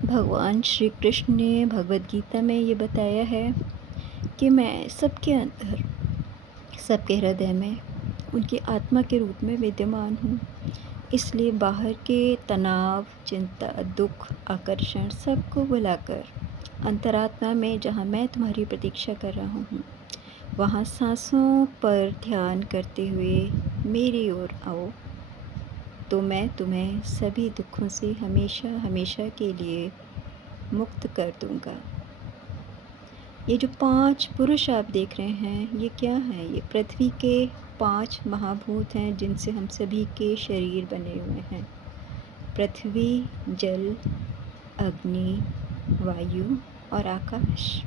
भगवान श्री कृष्ण ने भगवद गीता में ये बताया है कि मैं सबके अंदर, सबके हृदय में उनकी आत्मा के रूप में विद्यमान हूँ। इसलिए बाहर के तनाव, चिंता, दुख, आकर्षण सबको भुलाकर अंतरात्मा में जहाँ मैं तुम्हारी प्रतीक्षा कर रहा हूँ, वहाँ सांसों पर ध्यान करते हुए मेरी ओर आओ, तो मैं तुम्हें सभी दुखों से हमेशा हमेशा के लिए मुक्त कर दूँगा। ये जो 5 पुरुष आप देख रहे हैं, ये क्या हैं? ये पृथ्वी के 5 महाभूत हैं जिनसे हम सभी के शरीर बने हुए हैं। पृथ्वी, जल, अग्नि, वायु और आकाश।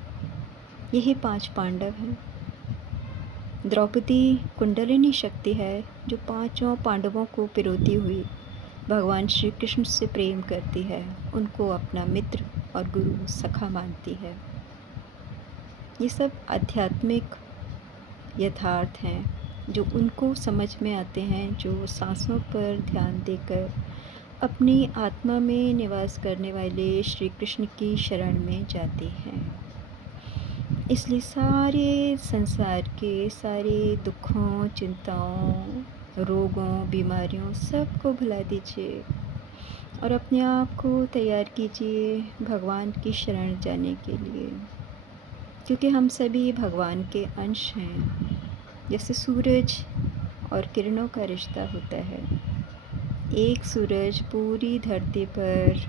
यही 5 पांडव हैं। द्रौपदी कुंडलिनी शक्ति है जो पांचों पांडवों को पिरोती हुई भगवान श्री कृष्ण से प्रेम करती है, उनको अपना मित्र और गुरु सखा मानती है। ये सब आध्यात्मिक यथार्थ हैं जो उनको समझ में आते हैं जो सांसों पर ध्यान देकर अपनी आत्मा में निवास करने वाले श्री कृष्ण की शरण में जाते हैं। इसलिए सारे संसार के सारे दुखों, चिंताओं, रोगों, बीमारियों सबको भुला दीजिए और अपने आप को तैयार कीजिए भगवान की शरण जाने के लिए, क्योंकि हम सभी भगवान के अंश हैं। जैसे सूरज और किरणों का रिश्ता होता है। एक सूरज पूरी धरती पर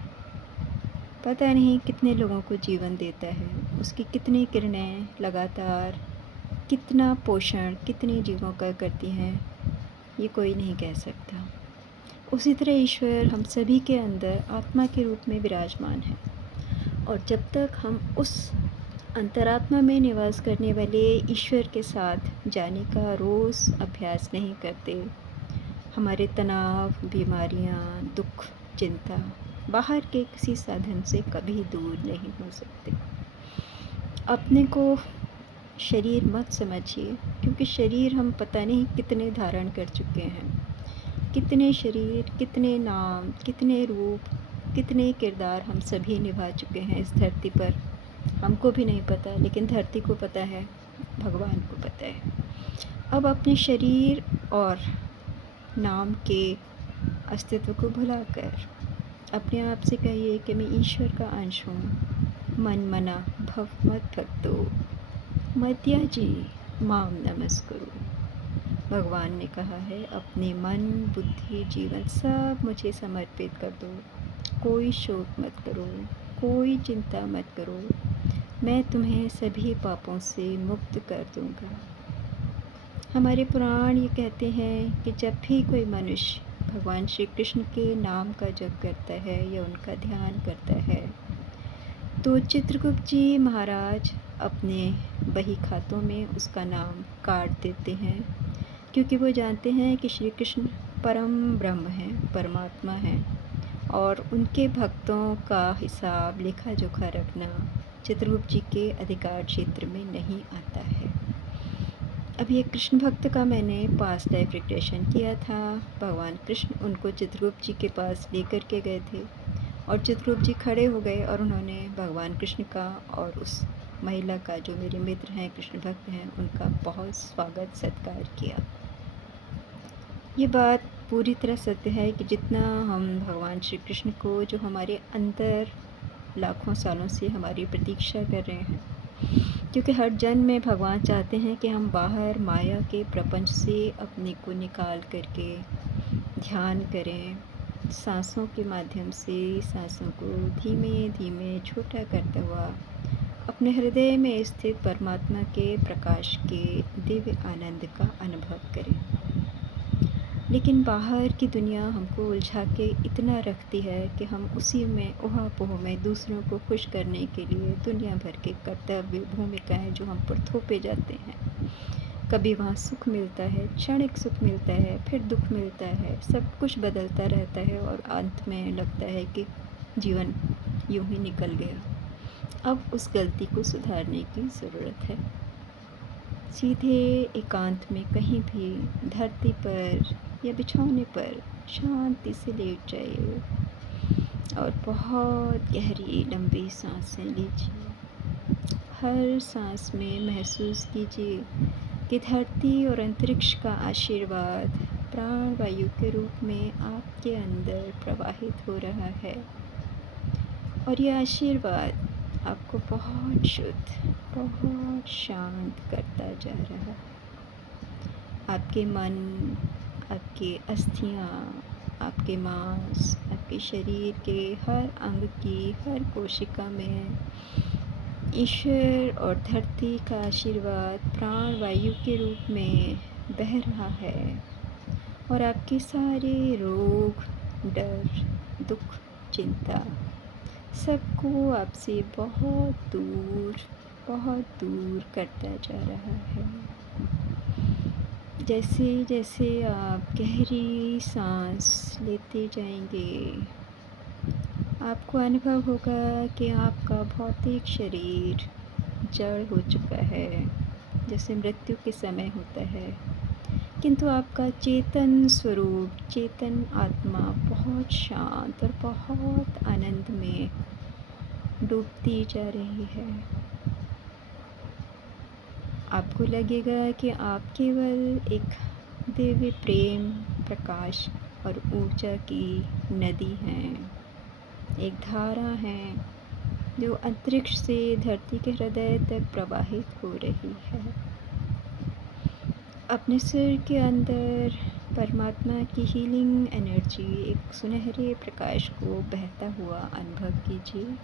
पता नहीं कितने लोगों को जीवन देता है। उसकी कितनी किरणें लगातार कितना पोषण कितने जीवों का करती हैं, ये कोई नहीं कह सकता। उसी तरह ईश्वर हम सभी के अंदर आत्मा के रूप में विराजमान है, और जब तक हम उस अंतरात्मा में निवास करने वाले ईश्वर के साथ जाने का रोज़ अभ्यास नहीं करते, हमारे तनाव, बीमारियाँ, दुख, चिंता बाहर के किसी साधन से कभी दूर नहीं हो सकते। अपने को शरीर मत समझिए, क्योंकि शरीर हम पता नहीं कितने धारण कर चुके हैं। कितने शरीर, कितने नाम, कितने रूप, कितने किरदार हम सभी निभा चुके हैं इस धरती पर। हमको भी नहीं पता, लेकिन धरती को पता है, भगवान को पता है। अब अपने शरीर और नाम के अस्तित्व को भुलाकर अपने आप से कहिए कि मैं ईश्वर का अंश हूँ। मन मना भव मत भक्तो मध्या जी माम नमस्कुरु। भगवान ने कहा है, अपने मन, बुद्धि, जीवन सब मुझे समर्पित कर दो। कोई शोक मत करो, कोई चिंता मत करो, मैं तुम्हें सभी पापों से मुक्त कर दूँगा। हमारे पुराण ये कहते हैं कि जब भी कोई मनुष्य भगवान श्री कृष्ण के नाम का जप करता है या उनका ध्यान करता है, तो चित्रगुप्त जी महाराज अपने बही खातों में उसका नाम काट देते हैं, क्योंकि वो जानते हैं कि श्री कृष्ण परम ब्रह्म हैं, परमात्मा हैं, और उनके भक्तों का हिसाब लेखा जोखा रखना चित्रगुप्त जी के अधिकार क्षेत्र में नहीं आता है। अभी एक कृष्ण भक्त का मैंने पास्ट लाइफ रिग्रेशन किया था। भगवान कृष्ण उनको चित्रगुप्त जी के पास लेकर के गए थे, और चित्रगुप्त जी खड़े हो गए और उन्होंने भगवान कृष्ण का और उस महिला का, जो मेरे मित्र हैं, कृष्ण भक्त हैं, उनका बहुत स्वागत सत्कार किया। ये बात पूरी तरह सत्य है कि जितना हम भगवान श्री कृष्ण को, जो हमारे अंदर लाखों सालों से हमारी प्रतीक्षा कर रहे हैं, क्योंकि हर जन्म में भगवान चाहते हैं कि हम बाहर माया के प्रपंच से अपने को निकाल करके ध्यान करें, सांसों के माध्यम से सांसों को धीमे धीमे छोटा करता हुआ अपने हृदय में स्थित परमात्मा के प्रकाश के दिव्य आनंद का अनुभव करें। लेकिन बाहर की दुनिया हमको उलझा के इतना रखती है कि हम उसी में उहापोह में दूसरों को खुश करने के लिए दुनिया भर के कर्तव्य, भूमिकाएं जो हम पर थोपे जाते हैं। कभी वहाँ सुख मिलता है, क्षणिक सुख मिलता है, फिर दुख मिलता है, सब कुछ बदलता रहता है और अंत में लगता है कि जीवन यूं ही निकल गया। अब उस गलती को सुधारने की ज़रूरत है। सीधे एकांत में कहीं भी धरती पर या बिछौने पर शांति से लेट जाइए। और बहुत गहरी लंबी सांसें लीजिए। हर सांस में महसूस कीजिए कि धरती और अंतरिक्ष का आशीर्वाद प्राण वायु के रूप में आपके अंदर प्रवाहित हो रहा है। और यह आशीर्वाद आपको बहुत शुद्ध, बहुत शांत करता जा रहा है। आपके मन, आपकी अस्थियाँ, आपके मांस, आपके शरीर के हर अंग की हर कोशिका में ईश्वर और धरती का आशीर्वाद प्राण वायु के रूप में बह रहा है। और आपके सारे रोग, डर, दुख, चिंता सबको आपसे बहुत दूर करता जा रहा है। जैसे जैसे आप गहरी सांस लेते जाएंगे, आपको अनुभव होगा कि आपका भौतिक शरीर जड़ हो चुका है, जैसे मृत्यु के समय होता है। किंतु आपका चेतन स्वरूप, चेतन आत्मा बहुत शांत और बहुत आनंद में डूबती जा रही है। आपको लगेगा कि आप केवल एक दिव्य प्रेम, प्रकाश और ऊर्जा की नदी हैं, एक धारा है जो अंतरिक्ष से धरती के हृदय तक प्रवाहित हो रही है। अपने सिर के अंदर परमात्मा की हीलिंग एनर्जी, एक सुनहरे प्रकाश को बहता हुआ अनुभव कीजिए।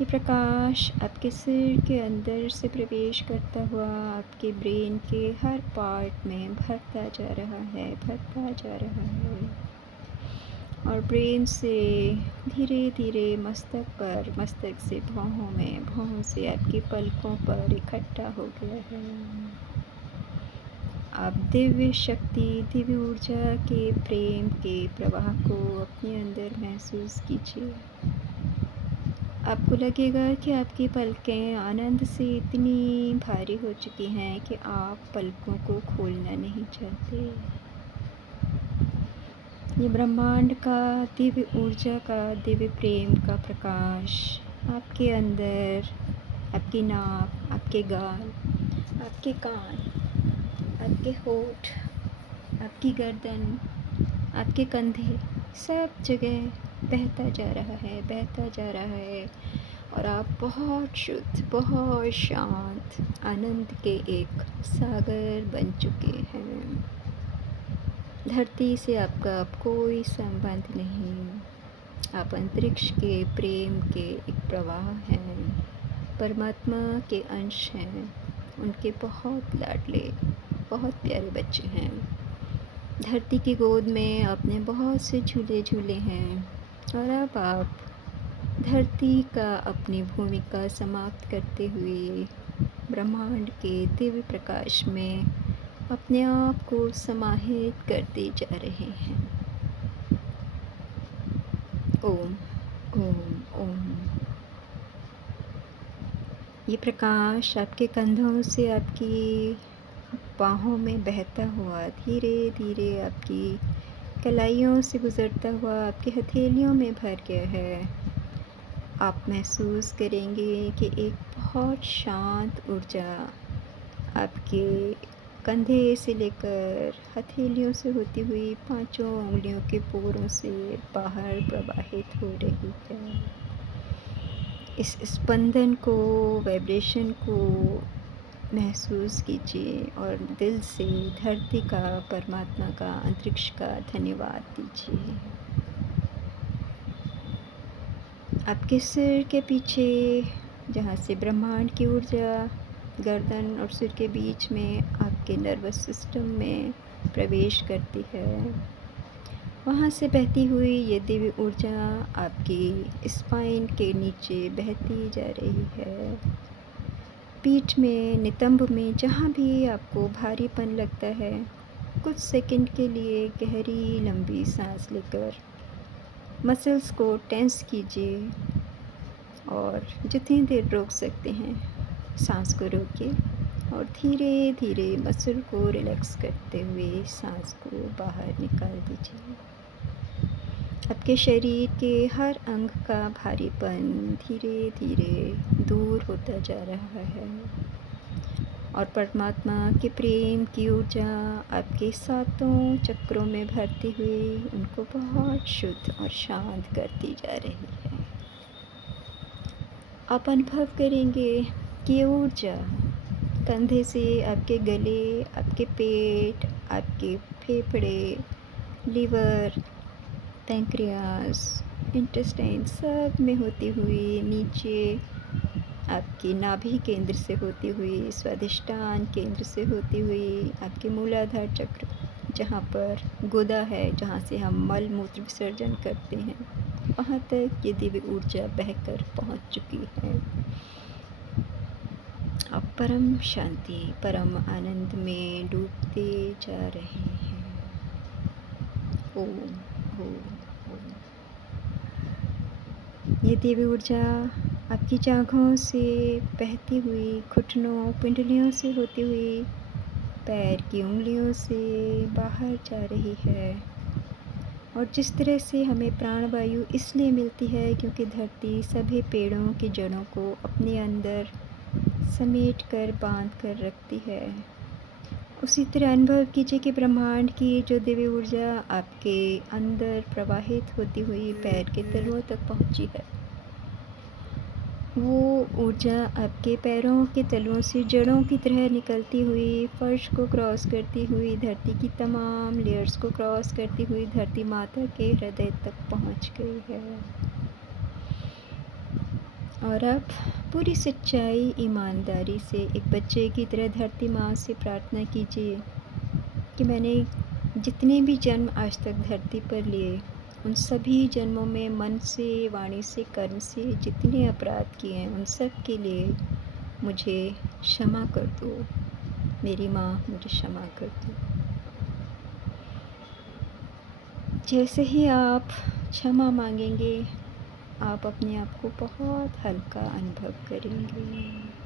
ये प्रकाश आपके सिर के अंदर से प्रवेश करता हुआ आपके ब्रेन के हर पार्ट में भरता जा रहा है, भरता जा रहा है। और ब्रेन से धीरे धीरे मस्तक पर, मस्तक से भौहों में, भौहों से आपकी पलकों पर इकट्ठा हो गया है। आप दिव्य शक्ति, दिव्य ऊर्जा के प्रेम के प्रवाह को अपने अंदर महसूस कीजिए। आपको लगेगा कि आपकी पलकें आनंद से इतनी भारी हो चुकी हैं कि आप पलकों को खोलना नहीं चाहते। ये ब्रह्मांड का दिव्य ऊर्जा का, दिव्य प्रेम का प्रकाश आपके अंदर, आपकी नाक, आपके गाल, आपके कान, आपके होठ, आपकी गर्दन, आपके कंधे, सब जगह बहता जा रहा है, बहता जा रहा है। और आप बहुत शुद्ध, बहुत शांत आनंद के एक सागर बन चुके हैं। धरती से आपका अब कोई संबंध नहीं। आप अंतरिक्ष के प्रेम के एक प्रवाह हैं, परमात्मा के अंश हैं, उनके बहुत लाडले, बहुत प्यारे बच्चे हैं। धरती की गोद में आपने बहुत से झूले झूले हैं और अब आप धरती का अपनी भूमिका समाप्त करते हुए ब्रह्मांड के दिव्य प्रकाश में अपने आप को समाहित करते जा रहे हैं। ओम ओम ओम। ये प्रकाश आपके कंधों से आपकी बाहों में बहता हुआ धीरे धीरे आपकी कलाइयों से गुज़रता हुआ आपकी हथेलियों में भर गया है। आप महसूस करेंगे कि एक बहुत शांत ऊर्जा आपके कंधे से लेकर हथेलियों से होती हुई पांचों उंगलियों के पोरों से बाहर प्रवाहित हो रही है। इस स्पंदन को, वाइब्रेशन को महसूस कीजिए और दिल से धरती का, परमात्मा का, अंतरिक्ष का धन्यवाद दीजिए। आपके सिर के पीछे, जहाँ से ब्रह्मांड की ऊर्जा गर्दन और सिर के बीच में आपके नर्वस सिस्टम में प्रवेश करती है, वहाँ से बहती हुई ये दिव्य ऊर्जा आपकी स्पाइन के नीचे बहती जा रही है। पीठ में, नितंब में, जहाँ भी आपको भारीपन लगता है, कुछ सेकंड के लिए गहरी लंबी सांस लेकर मसल्स को टेंस कीजिए और जितनी देर रोक सकते हैं सांस को रोकिए और धीरे धीरे मसल को रिलैक्स करते हुए सांस को बाहर निकाल दीजिए। आपके शरीर के हर अंग का भारीपन धीरे धीरे दूर होता जा रहा है और परमात्मा के प्रेम की ऊर्जा आपके सातों चक्रों में भरती हुई उनको बहुत शुद्ध और शांत करती जा रही है। आप अनुभव करेंगे कि ये ऊर्जा कंधे से आपके गले, आपके पेट, आपके फेफड़े, लिवर, पैंक्रियास, इंटेस्टाइन सब में होती हुई नीचे आपकी नाभि केंद्र से होती हुई, स्वादिष्टान केंद्र से होती हुई, आपके मूलाधार चक्र जहाँ पर गुदा है, जहाँ से हम मल मूत्र विसर्जन करते हैं, वहाँ तक ये दिव्य ऊर्जा बहकर पहुँच चुकी है। आप परम शांति, परम आनंद में डूबते जा रहे हैं। ओम ओम ओम। ये दिव्य ऊर्जा आपकी जांघों से बहती हुई, घुटनों, पिंडलियों से होती हुई, पैर की उंगलियों से बाहर जा रही है। और जिस तरह से हमें प्राणवायु इसलिए मिलती है क्योंकि धरती सभी पेड़ों की जड़ों को अपने अंदर समेट कर बांध कर रखती है, उसी तरह अनुभव कीजिए कि ब्रह्मांड की जो दिव्य ऊर्जा आपके अंदर प्रवाहित होती हुई पैर के तलुओं तक पहुंची है, वो ऊर्जा आपके पैरों के तलुओं से जड़ों की तरह निकलती हुई फर्श को क्रॉस करती हुई धरती की तमाम लेयर्स को क्रॉस करती हुई धरती माता के हृदय तक पहुंच गई है। और अब पूरी सच्चाई, ईमानदारी से एक बच्चे की तरह धरती माँ से प्रार्थना कीजिए कि मैंने जितने भी जन्म आज तक धरती पर लिए, उन सभी जन्मों में मन से, वाणी से, कर्म से जितने अपराध किए हैं, उन सब के लिए मुझे क्षमा कर दो। मेरी माँ, मुझे क्षमा कर दो। जैसे ही आप क्षमा मांगेंगे, आप अपने आप को बहुत हल्का अनुभव करेंगे।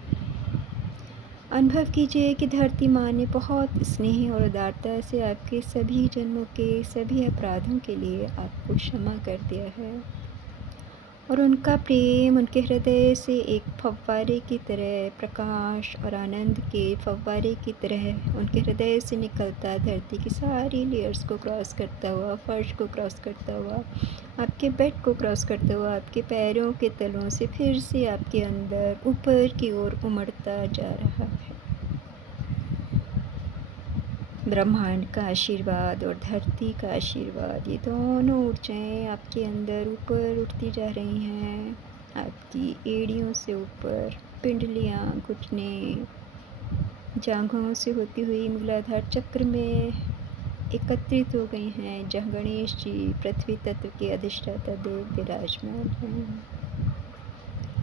अनुभव कीजिए कि धरती माँ ने बहुत स्नेह और उदारता से आपके सभी जन्मों के सभी अपराधों के लिए आपको क्षमा कर दिया है और उनका प्रेम उनके हृदय से एक फव्वारे की तरह, प्रकाश और आनंद के फव्वारे की तरह उनके हृदय से निकलता, धरती की सारी लेयर्स को क्रॉस करता हुआ, फर्श को क्रॉस करता हुआ, आपके बेड को क्रॉस करता हुआ, आपके पैरों के तलों से फिर से आपके अंदर ऊपर की ओर उमड़ता जा रहा है। ब्रह्मांड का आशीर्वाद और धरती का आशीर्वाद, ये दोनों ऊर्जाएं आपके अंदर ऊपर उठती जा रही हैं। आपकी एड़ियों से ऊपर, पिंडलियाँ, घुटने, जांघों से होती हुई मूलाधार चक्र में एकत्रित हो गई हैं, जहाँ गणेश जी पृथ्वी तत्व के अधिष्ठाता देव विराजमान हैं।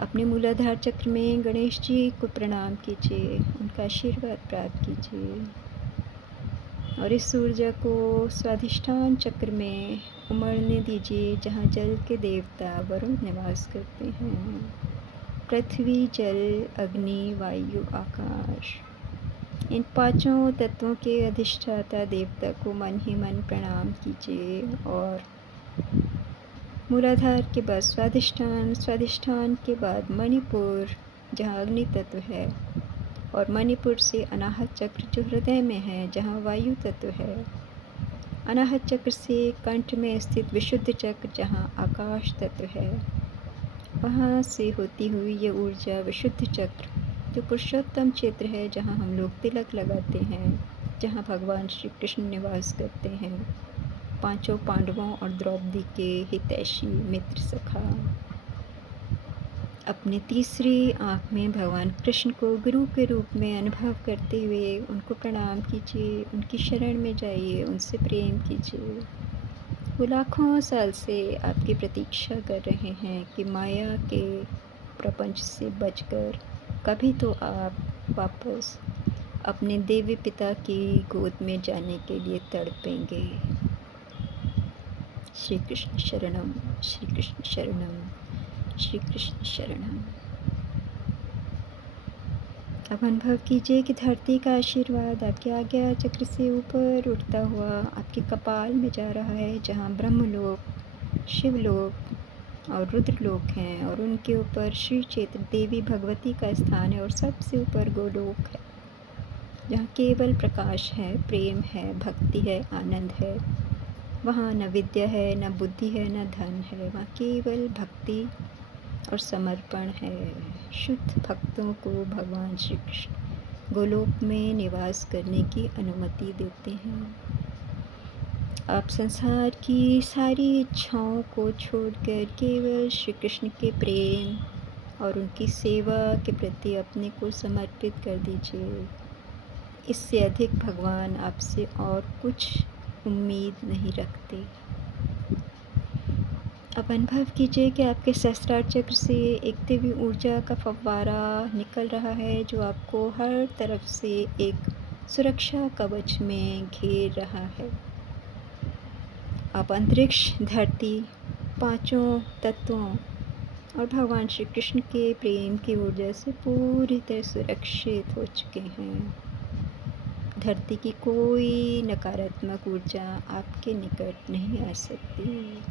अपने मूलाधार चक्र में गणेश जी को प्रणाम कीजिए, उनका आशीर्वाद प्राप्त कीजिए और इस ऊर्जा को स्वाधिष्ठान चक्र में उमड़ने दीजिए, जहाँ जल के देवता वरुण निवास करते हैं। पृथ्वी, जल, अग्नि, वायु, आकाश, इन पांचों तत्वों के अधिष्ठाता देवता को मन ही मन प्रणाम कीजिए और मूलाधार के बाद स्वाधिष्ठान, स्वाधिष्ठान के बाद मणिपुर जहाँ अग्नि तत्व है, और मणिपुर से अनाहत चक्र जो हृदय में है जहाँ वायु तत्व है, अनाहत चक्र से कंठ में स्थित विशुद्ध चक्र जहाँ आकाश तत्व है, वहाँ से होती हुई ये ऊर्जा विशुद्ध चक्र जो पुरुषोत्तम क्षेत्र है, जहाँ हम लोग तिलक लगाते हैं, जहाँ भगवान श्री कृष्ण निवास करते हैं, पांचों पांडवों और द्रौपदी के हितैषी मित्र सखा। अपनी तीसरी आँख में भगवान कृष्ण को गुरु के रूप में अनुभव करते हुए उनको प्रणाम कीजिए, उनकी शरण में जाइए, उनसे प्रेम कीजिए। वो लाखों साल से आपकी प्रतीक्षा कर रहे हैं कि माया के प्रपंच से बचकर कभी तो आप वापस अपने देवी पिता की गोद में जाने के लिए तड़पेंगे। श्री कृष्ण शरणम, श्री कृष्ण शरणम, श्री कृष्ण शरणम। अब अनुभव कीजिए कि धरती का आशीर्वाद आपके आज्ञा चक्र से ऊपर उठता हुआ आपके कपाल में जा रहा है, जहाँ ब्रह्मलोक शिवलोक और रुद्रलोक हैं और उनके ऊपर श्री क्षेत्र देवी भगवती का स्थान है और सबसे ऊपर गोलोक है, जहाँ केवल प्रकाश है, प्रेम है, भक्ति है, आनंद है। वहाँ न विद्या है, न बुद्धि है, न धन है, वहाँ केवल भक्ति और समर्पण है। शुद्ध भक्तों को भगवान श्री कृष्ण गोलोक में निवास करने की अनुमति देते हैं। आप संसार की सारी इच्छाओं को छोड़कर केवल श्री कृष्ण के प्रेम और उनकी सेवा के प्रति अपने को समर्पित कर दीजिए। इससे अधिक भगवान आपसे और कुछ उम्मीद नहीं रखते। अब अनुभव कीजिए कि आपके सहस्त्रार चक्र से एक दिव्य ऊर्जा का फव्वारा निकल रहा है, जो आपको हर तरफ से एक सुरक्षा कवच में घेर रहा है। आप अंतरिक्ष, धरती, पांचों तत्वों और भगवान श्री कृष्ण के प्रेम की ऊर्जा से पूरी तरह सुरक्षित हो चुके हैं। धरती की कोई नकारात्मक ऊर्जा आपके निकट नहीं आ सकती।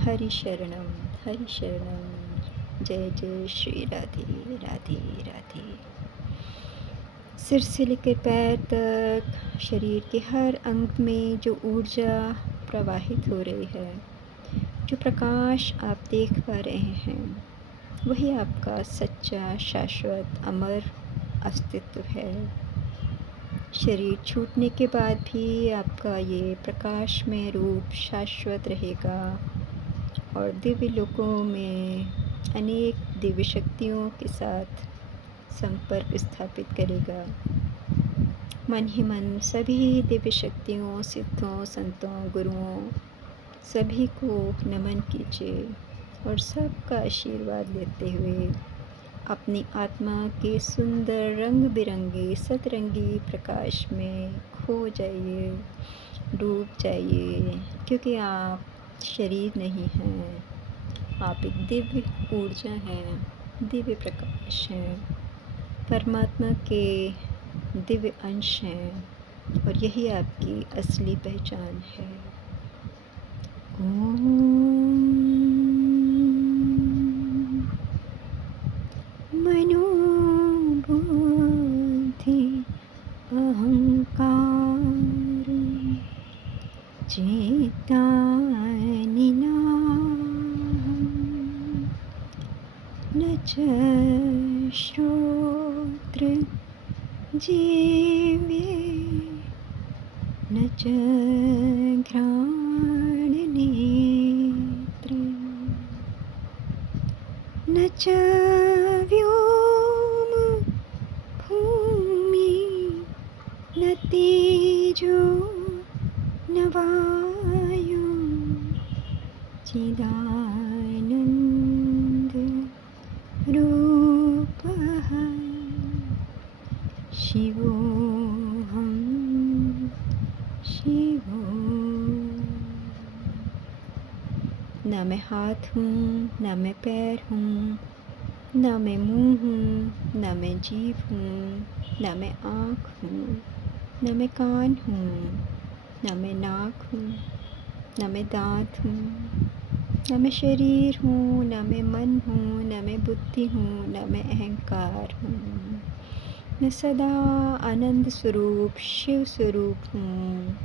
हरि शरणम, हरि शरणम। जय जय श्री राधे राधे राधे। सिर से लेकर पैर तक शरीर के हर अंग में जो ऊर्जा प्रवाहित हो रही है, जो प्रकाश आप देख पा रहे हैं, वही आपका सच्चा, शाश्वत, अमर अस्तित्व है। शरीर छूटने के बाद भी आपका ये प्रकाशमय रूप शाश्वत रहेगा और दिव्य लोकों में अनेक दिव्य शक्तियों के साथ संपर्क स्थापित करेगा। मन ही मन सभी दिव्य शक्तियों, सिद्धों, संतों, गुरुओं सभी को नमन कीजिए और सबका आशीर्वाद लेते हुए अपनी आत्मा के सुंदर रंग बिरंगे सतरंगी प्रकाश में खो जाइए, डूब जाइए, क्योंकि आप शरीर नहीं हैं, आप एक दिव्य ऊर्जा हैं, दिव्य प्रकाश हैं, परमात्मा के दिव्य अंश हैं और यही आपकी असली पहचान है। मनोबुद्धि अहंकार चेतानि नाहं न च श्रोत्र जीवे न च घ्राणनेत्र न च व्योम भूमि न तेजो न वायु चिदानंद रूपः शिवोऽहं शिवोऽहम्। ना मैं हाथ हूँ, ना मैं पैर हूँ, ना मैं मुँह हूँ, ना मैं जीभ हूँ, ना मैं आँख हूँ, ना मैं कान हूँ, ना मैं नाक हूँ, ना मैं दांत हूँ, ना मैं शरीर हूँ, ना मैं मन हूँ, ना मैं बुद्धि हूँ, ना मैं अहंकार हूँ। मैं सदा आनंद स्वरूप शिव स्वरूप हूँ।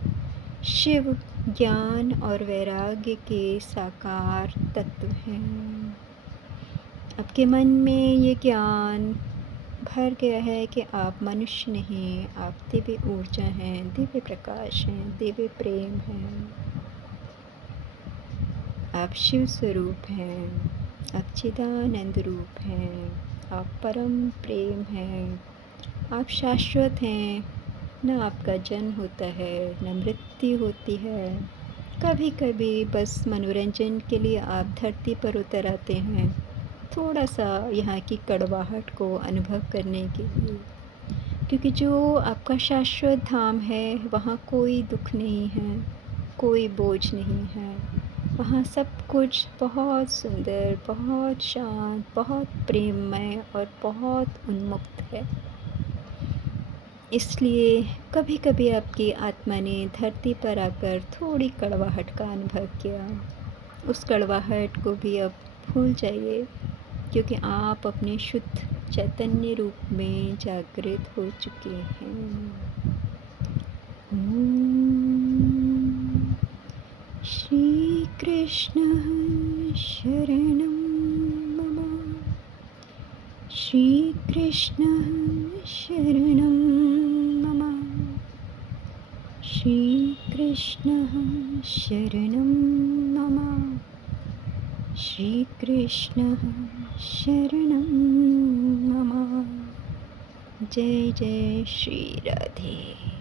शिव ज्ञान और वैराग्य के साकार तत्व हैं। आपके मन में ये ज्ञान भर गया है कि आप मनुष्य नहीं, आप दिव्य ऊर्जा हैं, दिव्य प्रकाश हैं, दिव्य प्रेम हैं। आप शिव स्वरूप हैं, आप चिदानंद रूप हैं, आप परम प्रेम हैं, आप शाश्वत हैं। न आपका जन्म होता है, न मृत्यु होती है। कभी कभी बस मनोरंजन के लिए आप धरती पर उतर आते हैं, थोड़ा सा यहाँ की कड़वाहट को अनुभव करने के लिए, क्योंकि जो आपका शाश्वत धाम है वहाँ कोई दुख नहीं है, कोई बोझ नहीं है। वहाँ सब कुछ बहुत सुंदर, बहुत शांत, बहुत प्रेममय और बहुत उन्मुक्त है। इसलिए कभी कभी आपकी आत्मा ने धरती पर आकर थोड़ी कड़वाहट का अनुभव किया, उस कड़वाहट को भी अब भूल जाइए, क्योंकि आप अपने शुद्ध चैतन्य रूप में जागृत हो चुके हैं। ओम श्री कृष्ण शरणं मम। श्री कृष्ण शरणं मम। श्री कृष्ण शरणं मम। श्री कृष्ण शरणं मम। जय जय श्री राधे।